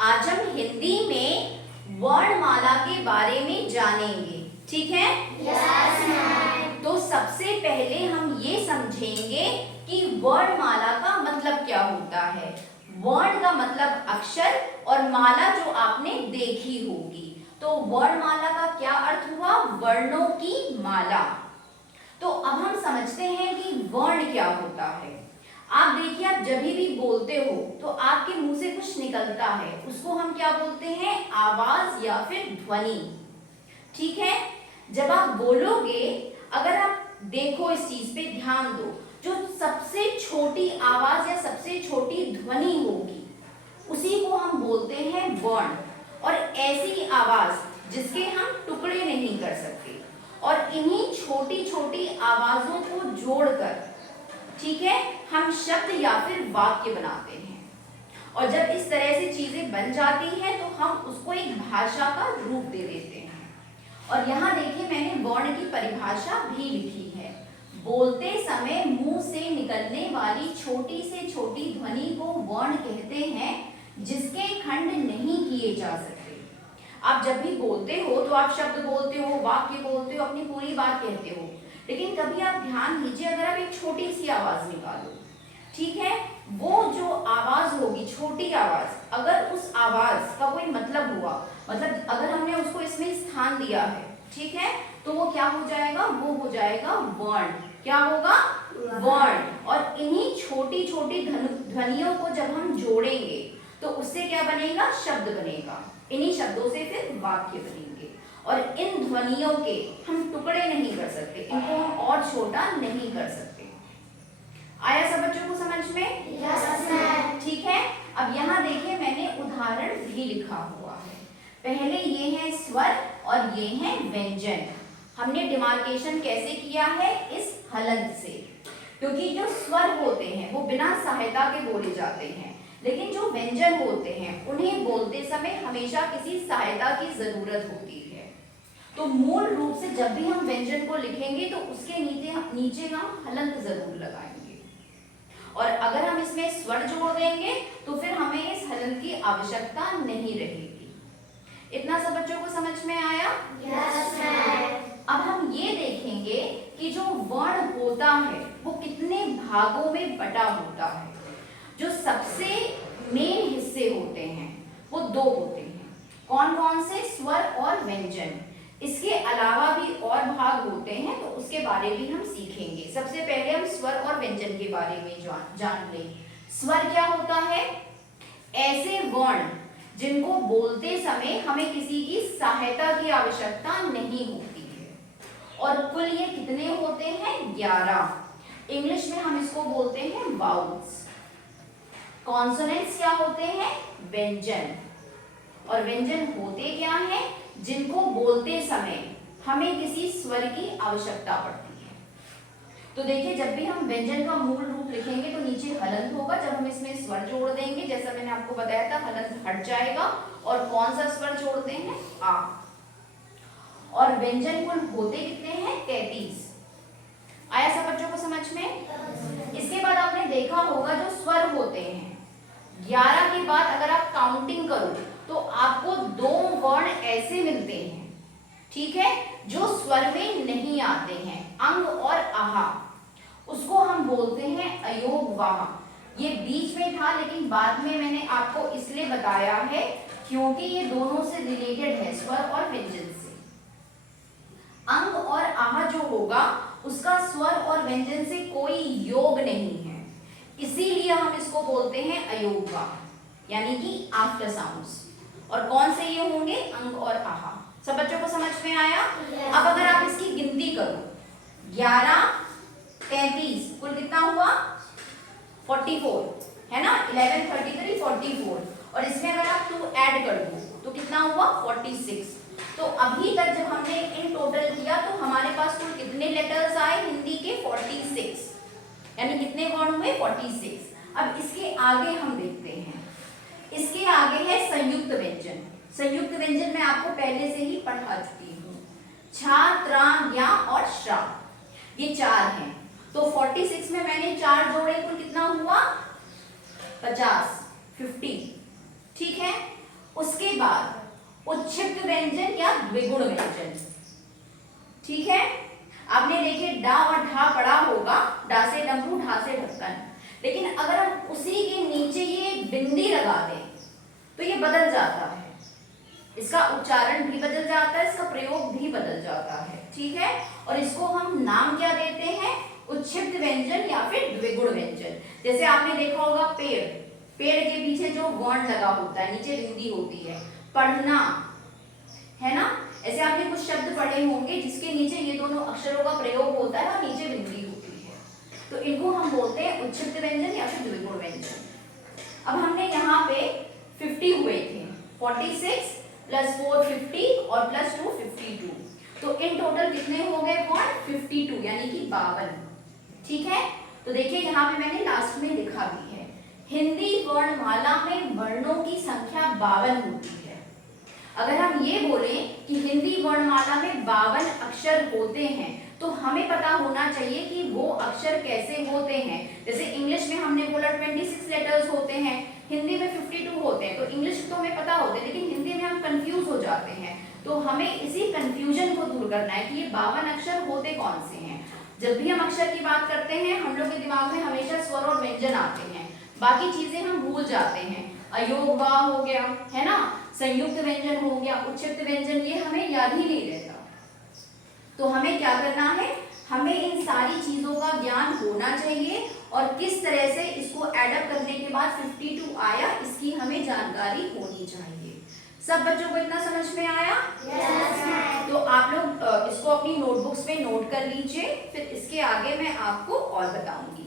आज हम हिंदी में वर्णमाला के बारे में जानेंगे, ठीक है? Yes ma'am. तो सबसे पहले हम ये समझेंगे कि वर्णमाला का मतलब क्या होता है। वर्ण का मतलब अक्षर और माला जो आपने देखी होगी। तो वर्णमाला का क्या अर्थ हुआ? वर्णों की माला। तो अब हम समझते हैं कि वर्ण क्या होता है। आप देखिए, आप जब भी बोलते हो तो आपके मुंह से कुछ निकलता है, उसको हम क्या बोलते हैं? आवाज या फिर ध्वनि, ठीक है? जब आप बोलोगे, अगर आप देखो इस चीज पे ध्यान दो, जो सबसे छोटी आवाज या सबसे छोटी ध्वनि होगी उसी को हम बोलते हैं वर्ण। और ऐसी आवाज जिसके हम टुकड़े नहीं कर सकते, और इन्हीं छोटी छोटी आवाजों को जोड़कर, ठीक है, हम शब्द या फिर वाक्य बनाते हैं। और जब इस तरह से चीजें बन जाती हैं तो हम उसको एक भाषा का रूप दे देते हैं। और यहाँ देखिए, मैंने वर्ण की परिभाषा भी लिखी है। बोलते समय मुंह से निकलने वाली छोटी से छोटी ध्वनि को वर्ण कहते हैं, जिसके खंड नहीं किए जा सकते। आप जब भी बोलते हो तो आप शब्द बोलते हो, वाक्य बोलते हो, अपनी पूरी बात कहते हो, लेकिन कभी आप ध्यान दीजिए, अगर आप एक छोटी सी आवाज निकालो, ठीक है, वो जो आवाज होगी, छोटी आवाज, अगर उस आवाज का कोई मतलब हुआ, मतलब अगर हमने उसको इसमें स्थान दिया है, ठीक है, तो वो क्या हो जाएगा? वो हो जाएगा वर्ण। क्या होगा? वर्ण। और इन्हीं छोटी छोटी ध्वनियों को जब हम जोड़ेंगे तो उससे क्या बनेगा? शब्द बनेगा। इन्हीं शब्दों से फिर वाक्य बनेंगे। और इन ध्वनियों के हम टुकड़े नहीं कर सकते, इनको हम और छोटा नहीं कर सकते। आया सब बच्चों को समझ में? Yes ma'am. ठीक है। अब यहाँ देखिए, मैंने उदाहरण भी लिखा हुआ है। पहले ये है स्वर और ये है व्यंजन। हमने डिमार्केशन कैसे किया है? इस हलंत से, क्योंकि जो स्वर होते हैं वो बिना सहायता के बोले जाते हैं, लेकिन जो व्यंजन होते हैं उन्हें बोलते समय हमेशा किसी सहायता की जरूरत होती है। तो मूल रूप से जब भी हम व्यंजन को लिखेंगे तो उसके नीचे हम हलंत जरूर लगाएंगे, और अगर हम इसमें स्वर जोड़ देंगे तो फिर हमें इस हलंत की आवश्यकता नहीं रहेगी। इतना सब बच्चों को समझ में आया? Yes ma'am. अब हम ये देखेंगे कि जो वर्ण होता है वो कितने भागों में बटा होता है। जो सबसे मेन हिस्से होते हैं वो दो होते हैं। कौन कौन से? स्वर और व्यंजन। इसके अलावा भी और भाग होते हैं, तो उसके बारे में हम सीखेंगे। सबसे पहले हम स्वर और व्यंजन के बारे में जान लें। स्वर क्या होता है? ऐसे वर्ण जिनको बोलते समय हमें किसी की सहायता की आवश्यकता नहीं होती है। और कुल ये कितने होते हैं? 11। इंग्लिश में हम इसको बोलते हैं वाउल्स। कॉन्सोनेंट्स क्या होते हैं? व्यंजन। और व्यंजन होते क्या हैं? जिनको बोलते समय हमें किसी स्वर की आवश्यकता पड़ती है। तो देखिए, जब भी हम व्यंजन का मूल रूप लिखेंगे तो नीचे हलंत होगा। जब हम इसमें स्वर जोड़ देंगे, जैसा मैंने आपको बताया था, हलंत हट जाएगा। और कौन सा स्वर जोड़ते हैं? आ। और व्यंजन कुल होते कितने हैं? 33। आया सब बच्चों को समझ में? इसके बाद आपने देखा होगा जो स्वर होते हैं, 11 के बाद अगर आप काउंटिंग करो तो आपको 2 वर्ण ऐसे मिलते हैं, ठीक है, जो स्वर में नहीं आते हैं, अंग और आहा। उसको हम बोलते हैं अयोगवाह। ये बीच में था, लेकिन बाद में मैंने आपको इसलिए बताया है क्योंकि ये दोनों से रिलेटेड है, स्वर और व्यंजन से। अंग और आहा जो होगा उसका स्वर और व्यंजन से कोई योग नहीं है, इसीलिए हम इसको बोलते हैं अयोगवाह, यानी कि आफ्टर साउंड्स। और कौन से ये होंगे? अंग और आहा। सब बच्चों को समझ में आया? अब अगर आप इसकी गिनती करो, 11, 33, कुल कितना हुआ? 44, है ना? 11, 33, 44। और इसमें अगर आप 2 ऐड कर दो तो कितना हुआ? 46। तो अभी तक जब हमने इन टोटल किया तो हमारे पास कुल कितने लेटर्स आए हिंदी के? 46, यानी कितने वर्ण हुए? 46। अब इसके आगे हम देखते हैं। इसके आगे है संयुक्त व्यंजन। संयुक्त व्यंजन मैं आपको पहले से ही पढ़ा चुकी हूँ। छा, त्रा, ज्ञा और श्रा, ये 4 हैं। तो 46 में मैंने 4 जोड़े, कुल कितना हुआ? 50, 50, ठीक है। बाद उच्छिष्ट व्यंजन या द्विगुण व्यंजन। ठीक है, आपने देखे डा और ढा पढ़ा होगा, डा से डमरू, ढा से ढक्कन, लेकिन अगर हम उसी के नीचे ये बिंदी लगा दें तो ये बदल जाता है, इसका उच्चारण भी बदल जाता है, इसका प्रयोग भी बदल जाता है। ठीक है, और इसको हम नाम क्या देते हैं, उच्छिष्ट व्यंजन या फिर द्विगुण व्यंजन। जैसे आपने देखा होगा पेड़, पेड़ के पीछे जो वर्ण लगा होता है, नीचे बिंदी होती है, पढ़ना, है ना। ऐसे आपने कुछ शब्द पढ़े होंगे जिसके नीचे ये दोनों अक्षरों का प्रयोग होता है और नीचे बिंदी होती है, तो इनको हम बोलते हैं उच्छिष्ट व्यंजन या फिर द्विगुण व्यंजन। अब हमने यहाँ पे 50 हुए थे, 46 प्लस 4 50 और प्लस 2 52, तो इन टोटल कितने हो गए वर्ण, 52 यानी कि 52। ठीक है, तो देखिए यहाँ पे मैंने लास्ट में लिखा भी है, हिंदी वर्णमाला में वर्णों की संख्या 52 होती है। अगर हम ये बोलें कि हिंदी वर्णमाला में 52 अक्षर होते हैं, तो हमें पता होना चाहिए कि वो अक्षर कैसे होते हैं। जैसे इंग्लिश में हमने बोला 26 लेटर्स होते हैं, हिंदी में 52 होते हैं, तो इंग्लिश तो हमें पता होते हैं, लेकिन हिंदी में हम कंफ्यूज हो जाते हैं। तो हमें इसी कंफ्यूजन को दूर करना है कि ये 52 अक्षर होते कौन से हैं। जब भी हम अक्षर की बात करते हैं, हम लोग के दिमाग में हमेशा स्वर और व्यंजन आते हैं, बाकी चीजें हम भूल जाते हैं। अयोग वा हो गया, है ना, संयुक्त व्यंजन हो गया, उच्छिष्ट व्यंजन, ये हमें याद ही नहीं रहता। तो हमें क्या करना है, हमें इन सारी चीजों का ज्ञान होना चाहिए और किस तरह से इसको एडअप करने के बाद 52 आया, इसकी हमें जानकारी होनी चाहिए। सब बच्चों को इतना समझ में आया? Yes, तो आप लोग इसको अपनी नोटबुक्स में नोट कर लीजिए, फिर इसके आगे मैं आपको और बताऊंगी।